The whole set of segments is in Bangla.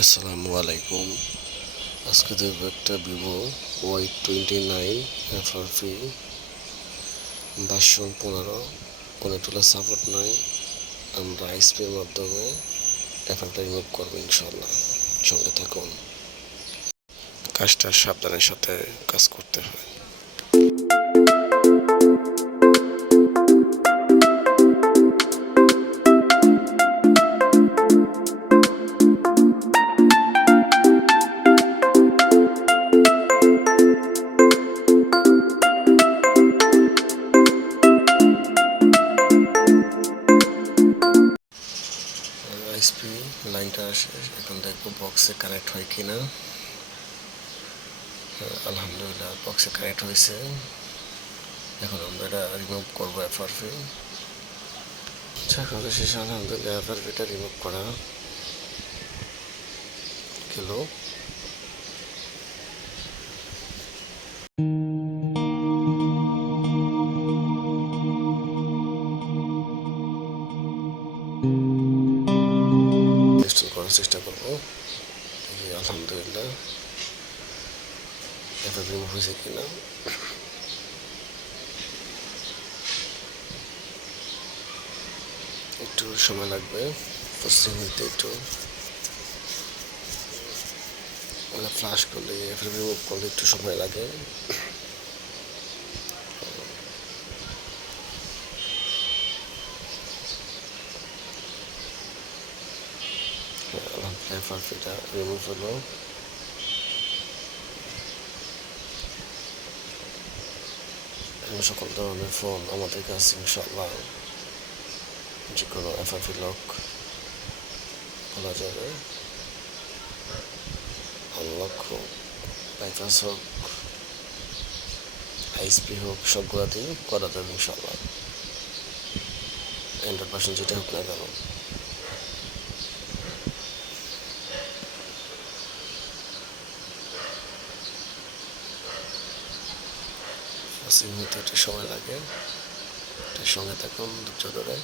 আসসালামু আলাইকুম। আজকে দেখব একটা Vivo Y twenty nine FRP বাসন পনেরো। কোনো তোলা সাপোর্ট নাই। আমরা আইসপির মাধ্যমে এফআরটা রিমুভ করব ইনশাল্লাহ সঙ্গে থাকুন। কাজটা সাবধানের সাথে কাজ করতে হয়। লাইনটা এখন দেখব বক্সে কানেক্ট হয় কিনা। না আলহামদুলিল্লাহ বক্সে কানেক্ট হয়েছে। এখন আমরা এটা রিমুভ করব এফআরপি আচ্ছা কাজ শেষে আলহামদুলিল্লাহ এফআরপিটা রিমুভ করা গেল। করার চেষ্টা করব। আলহামদুলিল্লাহ। রিমুভ হয়েছে কিনা। একটু সময় লাগবে। প্রসেসিং হইতে একটু। মানে ফ্লাশ করলে এফএল রিমুভ করলে একটু সময় লাগে। এফআরপিটা রিমুভ হলো সকল ধরনের ফোন আমাদের কাছে ইনশাল্লাহ যে কোনো এফআরপি লক খোলা যাবে। আনলক হোক বাইপাস হোক আইসপি হোক, সবগুলোতেই করা যাবে ইনশাল্লাহ হান্ড্রেড পার্সেন্ট যেটা হোক না প্রসেসিং হতে একটু সময় লাগে। একটা সঙ্গে থাকুন ধৈর্য ধরে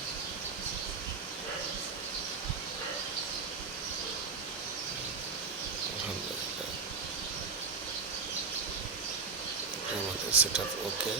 আমাদের সেট আপ ওকে